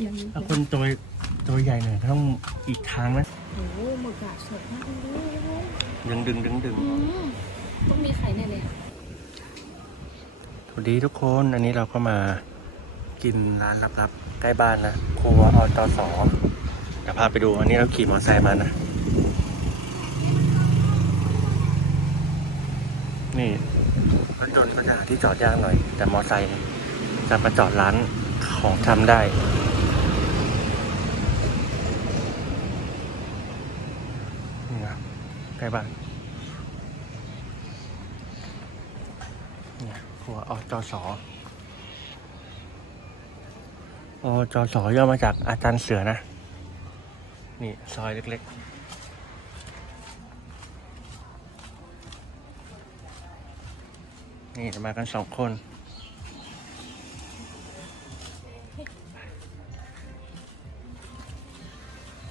อย่างนี้ถ้าคนตัวตัวใหญ่หน่อยก็ต้องอีกทางนะโอ้โหหมึกอะสดมากเลยดึงดึงดึงดึงอืมต้องมีไข่แน่เลยอะสวัสดีทุกคนอันนี้เราก็มากินร้านลับๆใกล้บ้านนะครัวอตสเดี๋ยวพาไปดูอันนี้เราขี่มอเตอร์ไซค์มานะ นี่รถยนต์ก็จะหาที่จอดยากหน่อย แต่มอเตอร์ไซค์จะมาจอดร้านของทำได้ นี่นะใก ล้บ้านเนี่ยครัวอจสออจสย่อมาจากอาจารย์เสือนะ นี่ ซอยเล็กๆนี่มากันสองคน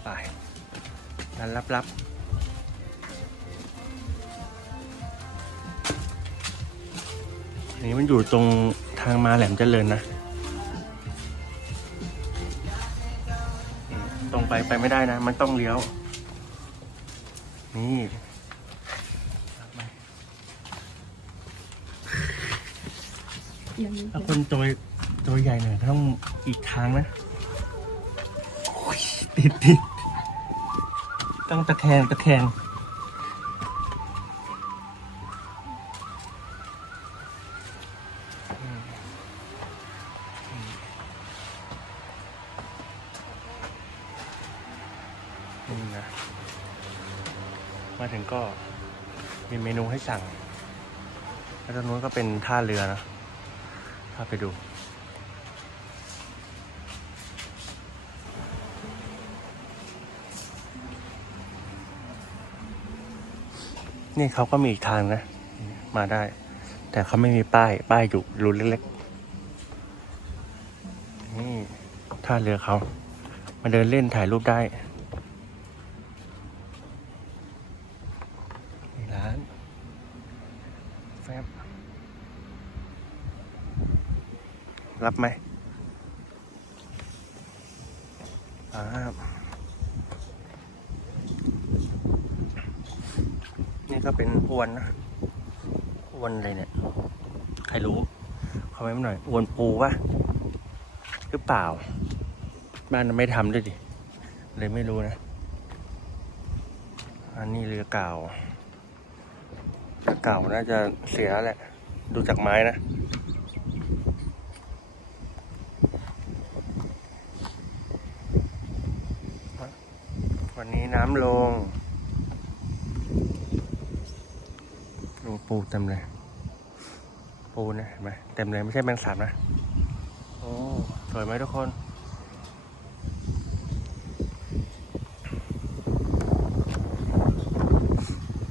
ไปร้านลับๆ นนี้มันอยู่ตรงทางมาแหลมเจริญนะนี่ตรงไปไปไม่ได้นะ มันต้องเลี้ยว นี่รับไหมอย่างนี้ถ้าคนตัวตัวใหญ่หน่อยก็ต้องอีกทางนะโอ้ยติดติดต้องตะแคงตะแคง นี่นะ มาถึงก็มีเมนูให้สั่ง แล้วตรงนู้นก็เป็นท่าเรือนะพาไปดู นี่เขาก็มีอีกทางนะ มาได้ แต่เขาไม่มีป้าย ป้ายอยู่รูเล็กๆ นี่ท่าเรือเขา มาเดินเล่นถ่ายรูปได้นี่ร้าน แฟบ รับไหมครับนี่ก็เป็นอวนนะอวนอะไรเนี่ย ใครรู้คอมเมนต์หน่อยอวนปูปะหรือเปล่า บ้านไม่ทำด้วยดิ เลยไม่รู้นะ อันนี้เรือเก่าเรือเก่าน่าจะเสียแล้วแหละ ดูจากไม้นะ วันนี้น้ำลงดูปูเต็มเลย ปูนะเห็นไหมเต็มเลยไม่ใช่แมงสาบนะ โอ้ สวยไหมทุกคน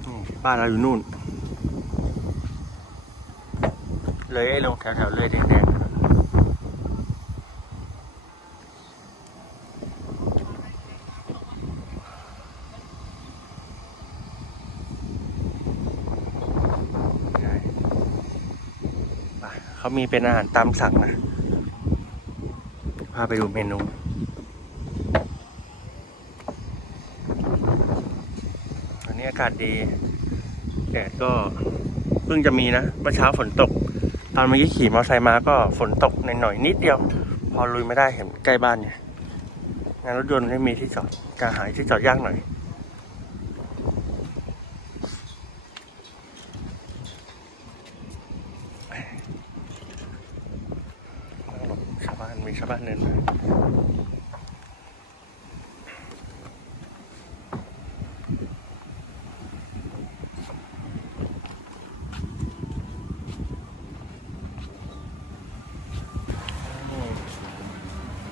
นี่บ้านเราอยู่นู่น เลยไอ้ลงแถวๆเลยแดงๆ เขามีเป็นอาหารตามสั่งนะพาไปดูเมนูอันนี้อากาศดีแดดก็เพิ่งจะมีนะเมื่อเช้าฝนตก ตอนเมื่อกี้ขี่มอเตอร์ไซค์มาก็ฝนตกหน่อยๆนิดเดียว พอลุยไม่ได้เห็นใกล้บ้านเนี่ยงานรถยนต์ไม่มีที่จอดจะหาที่จอดยากหน่อย ชาวบ้าน มีชาวบ้านเดินมา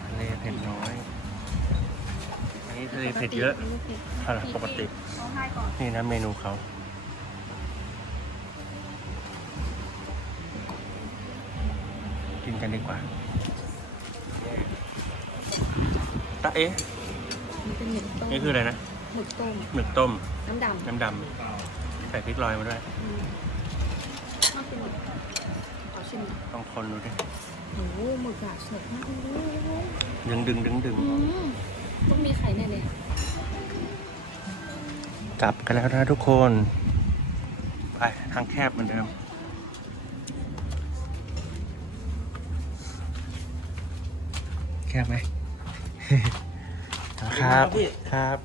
ทะเลเผ็ดน้อย อันนี้ทะเลเผ็ดเยอะอะไรปกติ เขาให้ก่อน นี่นะเมนูเขากินกันดีกว่า ตะเอ๊ะนี่คืออะไรนะหมึกต้มหมึกต้ม น้ำดำน้ำดำใส่พริกลอยมาด้วยต้องคนดูดิโอ้หมึกอะสดมากเลยดึงดึงดึงดึงต้องมีไข่แน่เลยจับกันแล้วนะทุกคน ไปทางแคบเหมือนเดิมแคบไหม ครับ ครับ